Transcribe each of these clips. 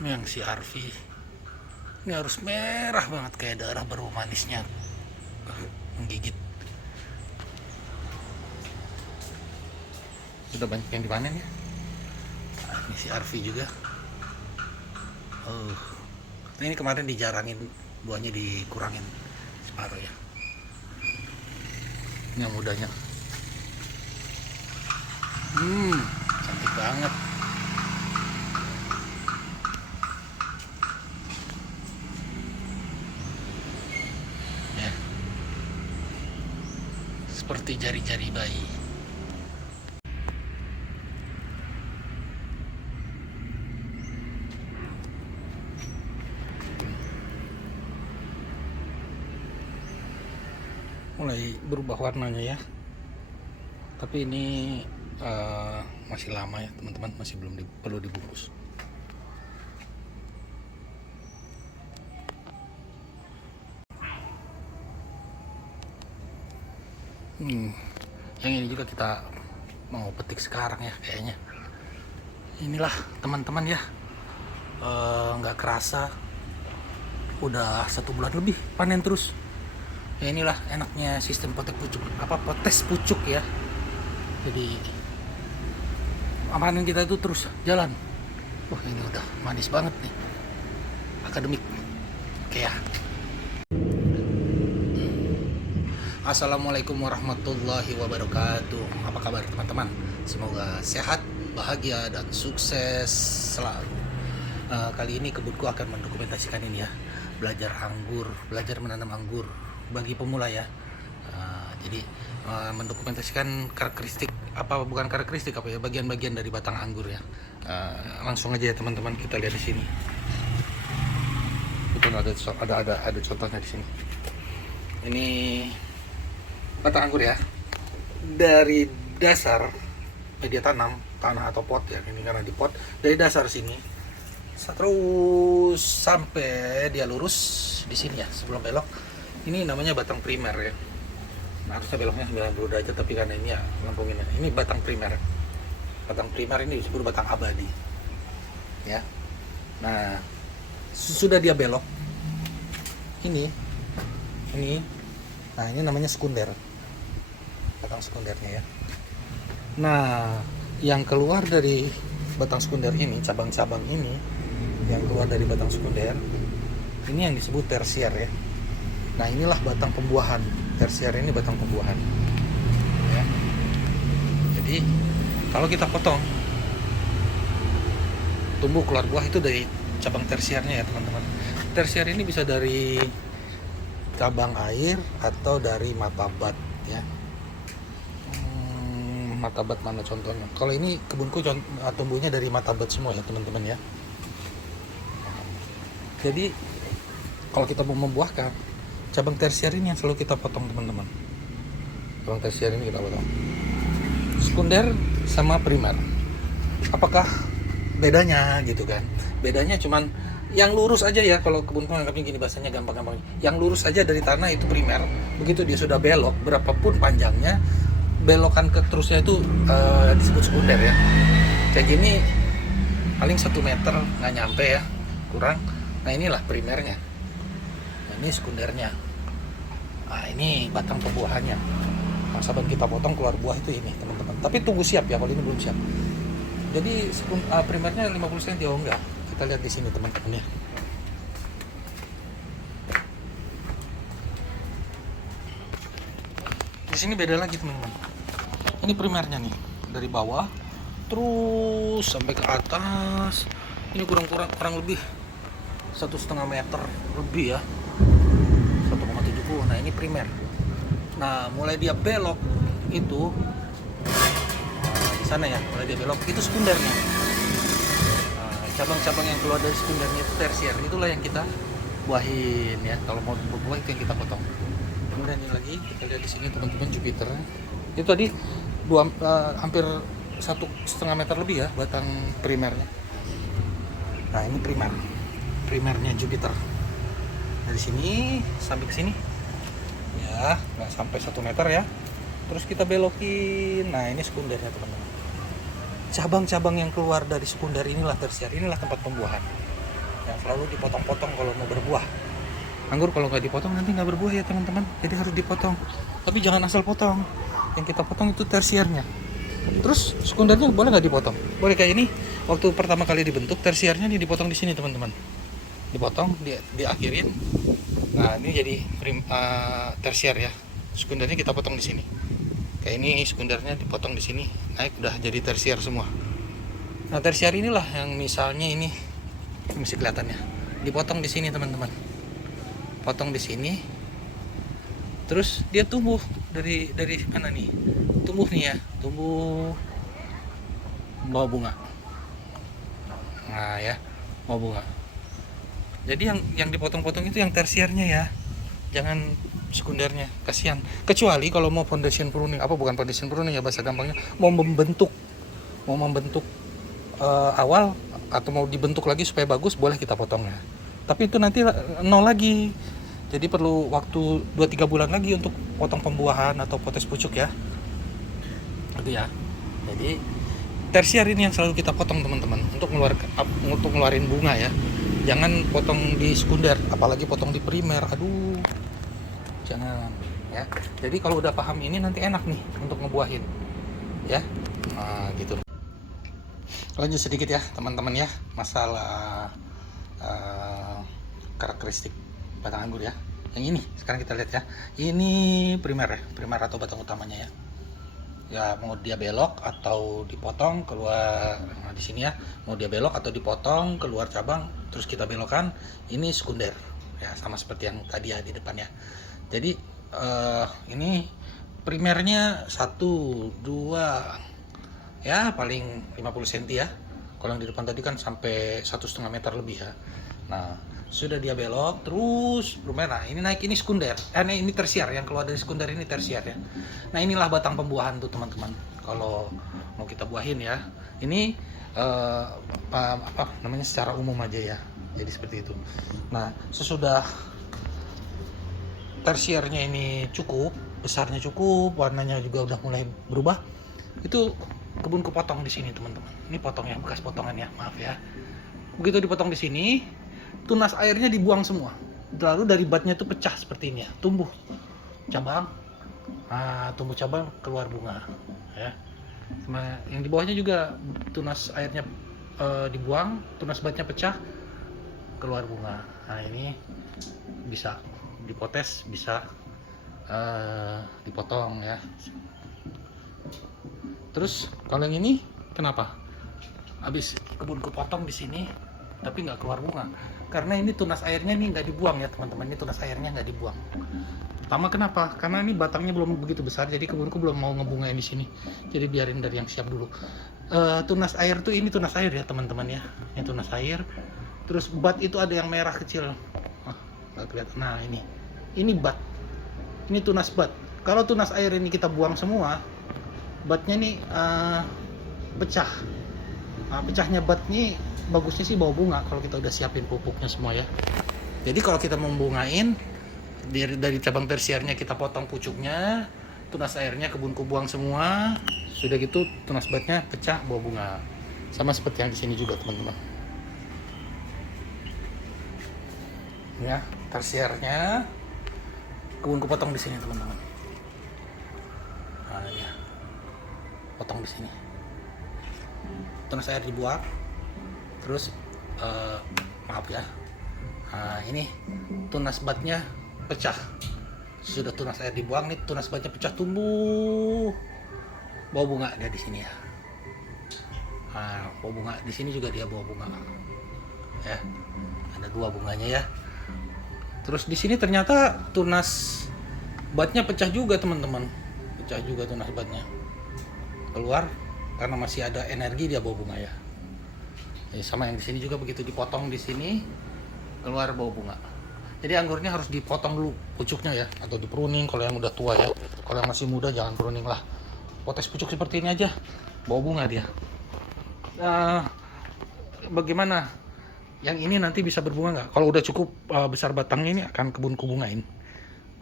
Ini yang si Arfi ini harus merah banget kayak darah baru manisnya menggigit. Sudah banyak yang dipanen ya. Nah, ini si Arfi juga. Ini kemarin dijarangin, buahnya dikurangin separuh ya. Ini yang mudanya. Cantik banget. Ya, seperti jari-jari bayi. Mulai berubah warnanya ya. Tapi ini masih lama ya teman-teman, masih belum perlu dibungkus. Yang ini juga kita mau petik sekarang ya kayaknya. Inilah teman-teman ya, nggak kerasa udah 1 bulan lebih panen terus. Ya inilah enaknya sistem potes pucuk ya. Jadi panen kita itu terus jalan. Wah, ini udah manis banget nih, akademik. Oke ya. Assalamualaikum warahmatullahi wabarakatuh. Apa kabar teman-teman? Semoga sehat, bahagia, dan sukses selalu. Kali ini kebunku akan mendokumentasikan ini ya, belajar menanam anggur bagi pemula ya. Jadi mendokumentasikan bagian-bagian dari batang anggur ya. Langsung aja ya teman-teman, kita lihat di sini. Itu ada contohnya di sini. Ini batang anggur ya, dari dasar media tanam, tanah atau pot ya, ini karena di pot, dari dasar sini terus sampai dia lurus di sini ya, sebelum belok. Ini namanya batang primer ya. Nah, harusnya beloknya 90 derajat, tapi karena ini ya lampungin. Ini batang primer. Batang primer ini disebut batang abadi ya. Nah, sudah dia belok ini, nah ini namanya sekunder, batang sekundernya ya. Nah, yang keluar dari batang sekunder ini, cabang-cabang ini yang keluar dari batang sekunder ini yang disebut tersier ya. Nah, inilah batang pembuahan. Tersier ini batang pembuahan ya. Jadi kalau kita potong, tumbuh keluar buah itu dari cabang tersiernya ya teman-teman. Tersier ini bisa dari cabang air atau dari mata bat ya. Mata bat mana contohnya? Kalau ini kebunku tumbuhnya dari mata bat semua ya teman-teman ya. Jadi kalau kita mau membuahkan, cabang tersier ini yang selalu kita potong teman-teman. Cabang tersier ini kita potong. Sekunder sama primer, apakah bedanya gitu kan? Bedanya cuman yang lurus aja ya. Kalau kebunku anggapnya gini, bahasanya gampang-gampang, yang lurus aja dari tanah itu primer. Begitu dia sudah belok, berapapun panjangnya, belokan ke terusnya itu disebut sekunder ya. Kayak gini paling 1 meter nggak nyampe ya, kurang. Nah, inilah primernya. Nah, ini sekundernya. Nah, ini batang pembuahannya. Masa kita potong keluar buah itu ini teman-teman. Tapi tunggu siap ya, kalau ini belum siap. Jadi primernya 50 cm. Oh enggak, kita lihat di sini teman-teman ya. Di sini beda lagi teman-teman. Ini primernya nih, dari bawah terus sampai ke atas. Ini kurang lebih 1,5 meter lebih ya, 1,70. Nah, ini primer. Nah, mulai dia belok itu di sana ya, mulai dia belok itu sekundernya. Nah, cabang-cabang yang keluar dari sekundernya itu tersier, itulah yang kita buahin ya. Kalau mau berbuah itu yang kita potong. Kemudian ini lagi kita lihat di sini teman-teman, Jupiter. Itu tadi hampir 1,5 meter lebih ya batang primernya. Nah, ini primernya Jupiter. Dari sini sampai ke sini ya, nggak sampai 1 meter ya. Terus kita belokin. Nah, ini sekundernya teman-teman. Cabang-cabang yang keluar dari sekunder inilah tersier, inilah tempat pembuahan. yang selalu dipotong-potong kalau mau berbuah. Anggur kalau nggak dipotong nanti nggak berbuah ya teman-teman, jadi harus dipotong. Tapi jangan asal potong, yang kita potong itu tersiernya. Terus sekundernya boleh nggak dipotong? Boleh. Kayak ini waktu pertama kali dibentuk, tersiernya ini dipotong di sini teman-teman, dipotong, diakhirin. Nah ini jadi tersier ya, sekundernya kita potong di sini. Kayak ini sekundernya dipotong di sini, naik udah jadi tersier semua. Nah tersier inilah yang misalnya ini masih kelihatannya, dipotong di sini teman-teman, potong di sini, terus dia tumbuh dari mana nih? Tumbuh nih ya, tumbuh bawa bunga. Nah ya, bawa bunga. Jadi yang dipotong-potong itu yang tersiernya ya, jangan sekundernya, kasihan. Kecuali kalau mau foundation pruning, bukan foundation pruning ya bahasa gampangnya, mau membentuk awal atau mau dibentuk lagi supaya bagus, boleh kita potongnya. Tapi itu nanti nol lagi. Jadi perlu waktu 2-3 bulan lagi untuk potong pembuahan atau potes pucuk ya. Itu ya. Jadi tersier ini yang selalu kita potong teman-teman untuk ngeluarin bunga ya. Jangan potong di sekunder, apalagi potong di primer. Aduh. Jangan ya. Jadi kalau udah paham ini nanti enak nih untuk ngebuahin. Ya. Nah, gitu. Lanjut sedikit ya, teman-teman ya, masalah karakteristik batang anggur ya. Yang ini sekarang kita lihat ya. Ini primer ya, primer atau batang utamanya ya. Ya mau dia belok atau dipotong keluar, nah, di sini ya. Mau dia belok atau dipotong keluar cabang terus kita belokkan, ini sekunder. Ya sama seperti yang tadi ya di depan ya. Jadi ini primernya 1 2 ya paling 50 cm ya. Kalau yang di depan tadi kan sampai 1,5 meter lebih ya. Nah sudah dia belok terus bermerah, ini naik, ini sekunder, ini tersier, yang keluar dari sekunder ini tersier ya. Nah inilah batang pembuahan tuh teman-teman, kalau mau kita buahin ya. Ini apa namanya secara umum aja ya, jadi seperti itu. Nah sesudah tersiernya ini cukup, besarnya cukup, warnanya juga udah mulai berubah, itu kebunku potong di sini teman-teman. Ini potongnya, bekas potongan ya, maaf ya. Begitu dipotong di sini, tunas airnya dibuang semua. Lalu dari batnya itu pecah seperti ini ya, tumbuh cabang. Nah, tumbuh cabang keluar bunga ya. Sama yang di bawahnya juga tunas airnya dibuang, tunas batnya pecah, keluar bunga. Nah, ini bisa dipotes, bisa dipotong ya. Terus kalau yang ini kenapa? Habis kebunku potong di sini tapi nggak keluar bunga, karena ini tunas airnya nih nggak dibuang ya teman-teman. Ini tunas airnya nggak dibuang. Pertama kenapa? Karena ini batangnya belum begitu besar, jadi kebunku belum mau ngebungain di sini. Jadi biarin dari yang siap dulu. Tunas air tuh, ini tunas air ya teman-teman ya. Ini tunas air. Terus bat itu ada yang merah kecil. Nggak kelihatan. Nah ini bat. Ini tunas bat. Kalau tunas air ini kita buang semua, batnya nih pecah. Nah, pecahnya bat nih bagusnya sih bawa bunga kalau kita udah siapin pupuknya semua ya. Jadi kalau kita membungain dari cabang tersiernya kita potong pucuknya, tunas airnya kebunku buang semua, sudah gitu tunas batnya pecah bawa bunga. Sama seperti yang di sini juga teman-teman. Ya, tersiernya kebunku potong di sini teman-teman. Nah, ya. Potong di sini. Tunas air dibuang. Terus maaf ya, nah ini tunas batnya pecah. Sudah tunas air dibuang nih, tunas batnya pecah, tumbuh bawa bunga dia di sini ya. Nah, bawa bunga di sini juga dia bawa bunga ya, ada 2 bunganya ya. Terus di sini ternyata tunas batnya pecah juga teman-teman, pecah juga tunas batnya keluar karena masih ada energi dia bawa bunga ya. Sama yang di sini juga begitu dipotong di sini keluar bawa bunga. Jadi anggurnya harus dipotong dulu pucuknya ya, atau di pruning kalau yang udah tua ya. Kalau yang masih muda jangan pruning lah. Potes pucuk seperti ini aja, bawa bunga dia. Bagaimana? Yang ini nanti bisa berbunga nggak? Kalau udah cukup besar batangnya ini akan kebunku bungain.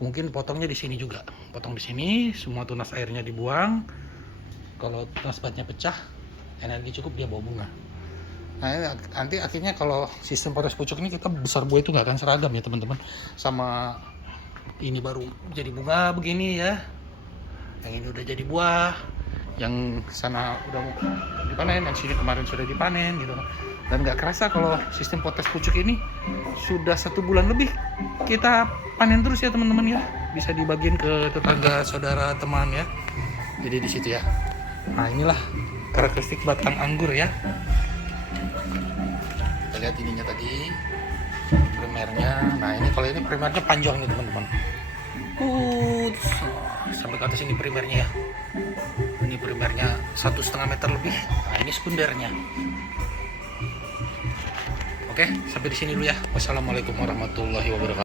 Mungkin potongnya di sini juga. Potong di sini, semua tunas airnya dibuang. Kalau tunas batnya pecah, energi cukup dia bawa bunga. Nah, nanti akhirnya kalau sistem potes pucuk ini kita besar buah itu nggak akan seragam ya teman-teman. Sama ini baru jadi bunga begini ya, yang ini udah jadi buah, yang sana udah mau dipanen, yang sini kemarin sudah dipanen gitu. Dan nggak kerasa kalau sistem potes pucuk ini sudah 1 bulan lebih kita panen terus ya teman-teman ya, bisa dibagiin ke tetangga, saudara, teman ya. Jadi di situ ya. Nah inilah karakteristik batang anggur ya. Kita lihat ininya tadi, primernya. Nah ini kalau ini primernya panjang nih teman-teman. Sampai ke atas ini primernya ya. Ini primernya 1,5 meter lebih. Nah ini sekundernya. Oke, sampai di sini dulu ya. Wassalamualaikum warahmatullahi wabarakatuh.